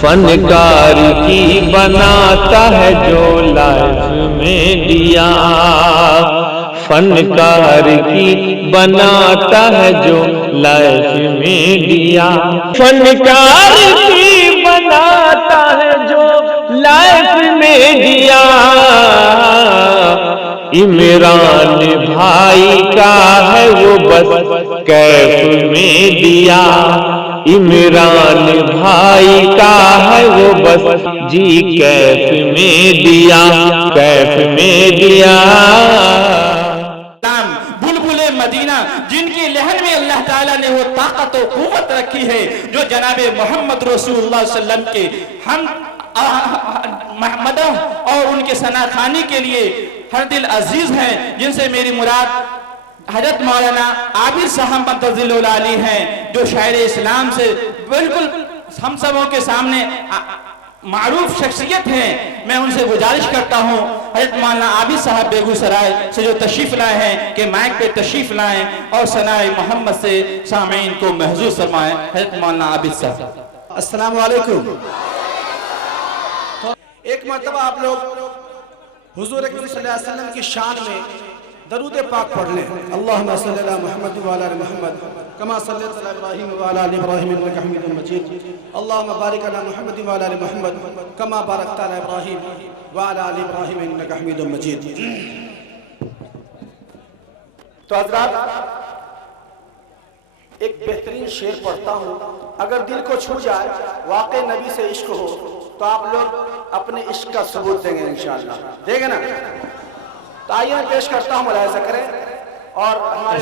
فنکار کی بناتا ہے جو لائف میں دیا، فنکار کی بناتا ہے جو لائف میں دیا، فنکار کی بناتا ہے جو لائف میں دیا، عمران بھائی کا ہے وہ بس کیف میں دیا، عمران بھائی کا ہے وہ بس جی کیف میں دیا، کیف میں دیا۔ بلبل مدینہ جن کی لہن میں اللہ تعالیٰ نے وہ طاقت و قوت رکھی ہے جو جناب محمد رسول اللہ صلی اللہ علیہ وسلم کے ہم محمدہ اور ان کے ثناخانی کے لیے ہر دل عزیز ہیں، جن سے میری مراد حضرت مولانا عابد صاحب منتظر العالی ہیں، جو شاعر اسلام سے بالکل ہم سبوں کے سامنے معروف شخصیت ہیں۔ میں ان سے گزارش کرتا ہوں حضرت مولانا عابد صاحب بیگو سرائے سے جو تشریف لائے ہیں کہ مائک پہ تشریف لائیں اور ثنائے محمد سے سامعین کو محظوظ فرمائیں۔ حضرت مولانا عابد صاحب۔ السلام علیکم۔ ایک مرتبہ آپ لوگ حضور اکرم صلی اللہ علیہ وسلم کی شان میں درود پاک پڑھ لیں۔ اللہم صلی اللہ محمد وعلی آل محمد کما صلیت علی ابراہیم وعلی آل ابراہیم انک حمید مجید، اللہم بارک علی محمد وعلی آل محمد کما بارکت علی ابراہیم وعلی آل ابراہیم انک حمید مجید۔ تو حضرات ایک بہترین شعر پڑھتا ہوں، اگر دل کو چھو جائے، واقع نبی سے عشق ہو تو آپ لوگ اپنے عشق کا ثبوت دیں گے انشاءاللہ، دیں گے نا؟ تو آئیے میں پیش کرتا ہوں، ملاحظہ کریں۔ اور ہمارے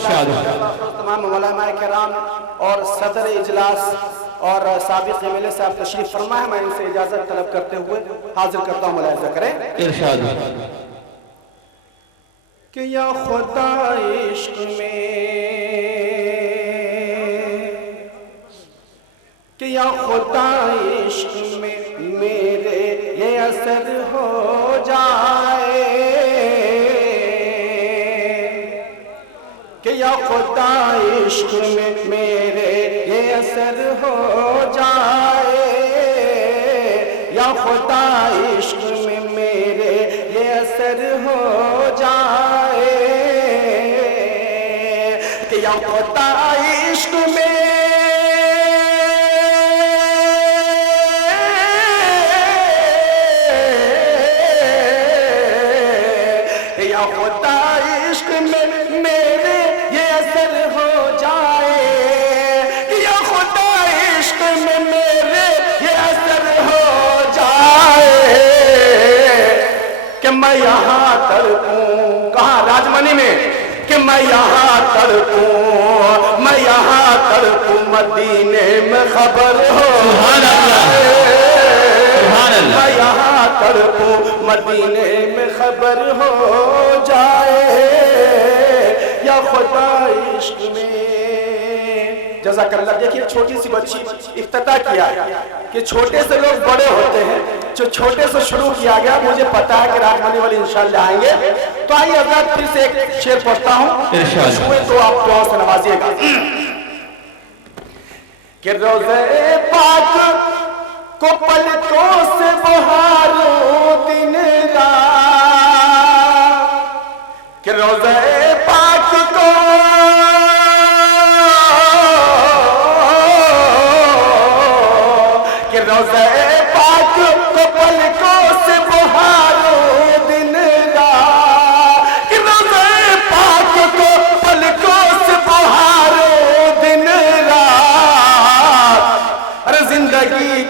تمام علماء کرام اور صدر اجلاس اور سابق MLA صاحب تشریف فرما ہے، میں ان سے اجازت طلب کرتے ہوئے حاضر کرتا ہوں، ملاحظہ کریں۔ ارشاد کہ یا خدا عشق میں، کہ یا خدا عشق میں میرے یہ اثر ہو جائے، کہ یا خدا عشق میں میرے یہ اثر ہو جائے، یا خدا عشق میں میرے یہ اثر ہو جائے، کہ یا خدا عشق میں میں یہاں تڑپوں، کہاں راجمنی میں، کہ میں یہاں تڑپوں، میں یہاں تڑپوں مدینے میں خبر ہو جائے، میں یہاں تڑپوں مدینے میں خبر ہو جائے، یا خدا عشق میں۔ جزاک اللہ۔ دیکھیے چھوٹی سی بچی افتتاح کیا ہے کہ چھوٹے سے لوگ بڑے ہوتے ہیں، جو چھوٹے سے شروع کیا گیا، مجھے پتا ہے کہ راجمنی والے انشاءاللہ آئیں گے۔ تو آئیے حضرات پھر سے ایک شعر پڑھتا ہوں، شوئے تو آپ دعا سے نوازیے گا۔ کہ روضہ پاک کو پلکوں سے بہاروں دن رات، کہ روضہ پاک کو روضہ پاک کو پلکوں سے بہاروں دن رات، روضہ پاک کو پلکوں سے بہاروں دن رات، ارے زندگی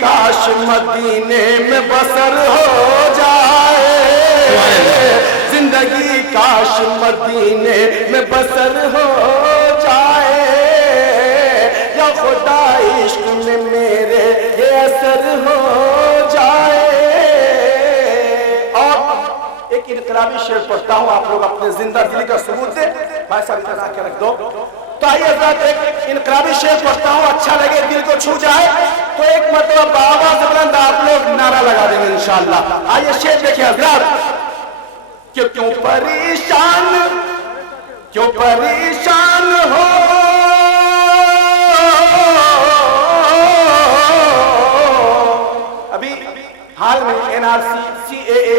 کاش مدینے میں بسر ہو جائے، زندگی کاش مدینے میں بسر ہو جائے، یا خدا عشق میں میرے یہ اثر ہو جائے۔ اور ایک انقلابی شعر پڑھتا ہوں، آپ لوگ اپنے زندہ دلی کا ثبوت دیں۔ بھائی صاحب اتنا کے رکھ دو۔ تو آئیے حضرات ایک انقلابی شعر پڑھتا ہوں، اچھا لگے، دل کو چھو جائے تو ایک مرتبہ بآواز بلند آپ لوگ نعرہ لگا دیں گے انشاءاللہ۔ آئیے شعر دیکھیں حضرات۔ کہ کیوں پریشان ہو NRC, CAA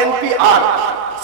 NPR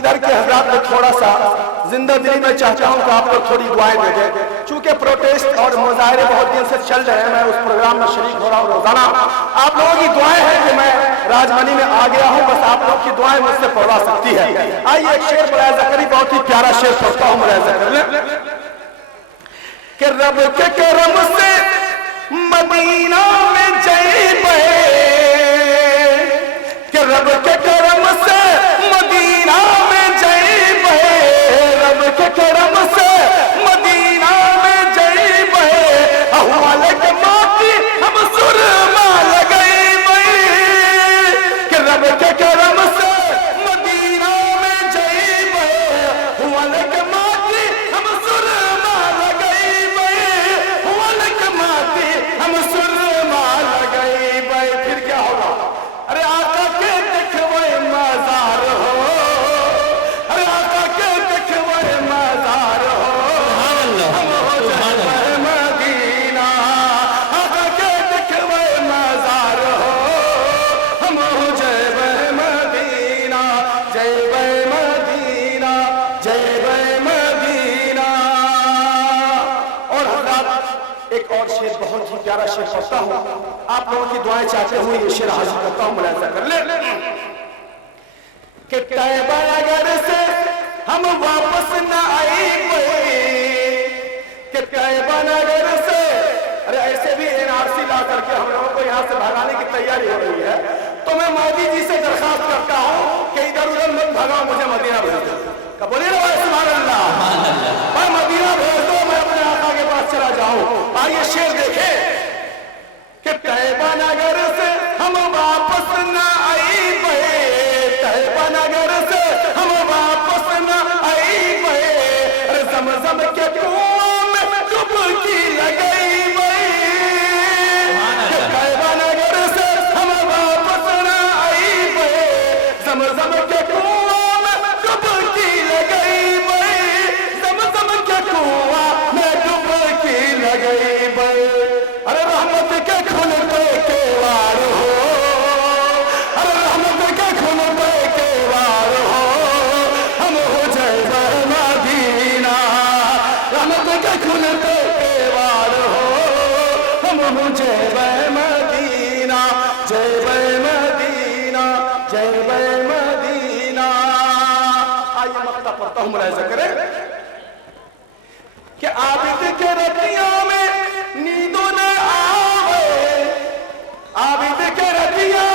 ادھر کے حضرات میں تھوڑا سا زندہ دلی میں چاہتا ہوں کہ آپ لوگ تھوڑی دعائیں دے دیں، چونکہ پروٹیسٹ اور مظاہرے بہت دن سے چل رہے ہیں، میں اس پروگرام میں شریک ہو رہا ہوں روزانہ، آپ لوگوں کی دعائیں ہیں کہ میں راجمنی میں آ گیا ہوں، بس آپ لوگ کی دعائیں مجھ سے پڑھوا سکتی ہے۔ آئیے ایک شعر ملاحظہ کری، بہت ہی پیارا شعر پڑھتا ہوں، ملاحظہ کر لیں کہ رب کے کرم سے مدینہ میں جیبے، کہ رب کے کرم سے مدینہ میں جیبے، رب کے کرم سے مدینہ میں جیبے، احوال کے ماتی ہم سرما لگیبے، کہ رب کے کرم سے مدینہ میں جیبے، احوال کے ماتی ہم سرما لگیبے، احوال کے ماتی ہم سرما لگیبے۔ پھر کیا ہوگا؟ ارے آقا کے دکھوئے مزار ہو، ارے آقا کے دکھوئے مزار ہو، ہم ہو جائے مدینہ، آقا کے دکھوئے مزار ہو، ہم ہو جائے مدینہ، جائے مدینہ، جائے مدینہ۔ اور حضرات ایک اور شعر، بہت ہی پیارا شعر پڑھتا ہوں، آپ لوگوں کی دعائیں چاہتے ہوئے یہ شعر حاضر کرتا ہوں، ملاحظہ کر لیں کہ طیبہ نگر سے ہم واپس نہ آئیے، کہ طیبہ نگر سے، ارے ایسے بھی NRC لا کر کے ہم لوگوں کو یہاں سے بھگانے کی تیاری ہو رہی ہے، تو میں مودی جی سے درخواست کرتا ہوں کہ ادھر ادھر مت بھگاؤ، مجھے مدینہ بھیج دو۔ بولیے نا بھائی سبحان اللہ، میں مدینہ بھیج دو، میں اپنے آقا کے پاس چلا جاؤں۔ آئیے شعر دیکھیں کہ طیبہ نگر سے ہم واپس نہ آئیے، طیبہ نگر سے ہم واپس نہ آئیے، زمزم کے کنواں میں ڈبکی لگائیے، کہ طیبہ نگر سے ہم واپس نہ آئیے، زمزم کے کنواں میں ڈبکی لگائیے، زمزم کے کنواں میں ڈبکی لگائیے۔ ارے رحمت کے کھلتے کیوار ہو، ارے رحمت کے کھلتے کیوار ہو، ہم ہو جائے مدینہ، رحمت کے کھلتے کیوار ہو، ہم ہو جائے مدینہ، جائے مدینہ، جائے مدینہ۔ آئیے مقطع پڑھتا ہوں، ملاحظہ کریں کہ عابد کے رتیوں میں نیندوں نہ آوے، عابد کے رتیوں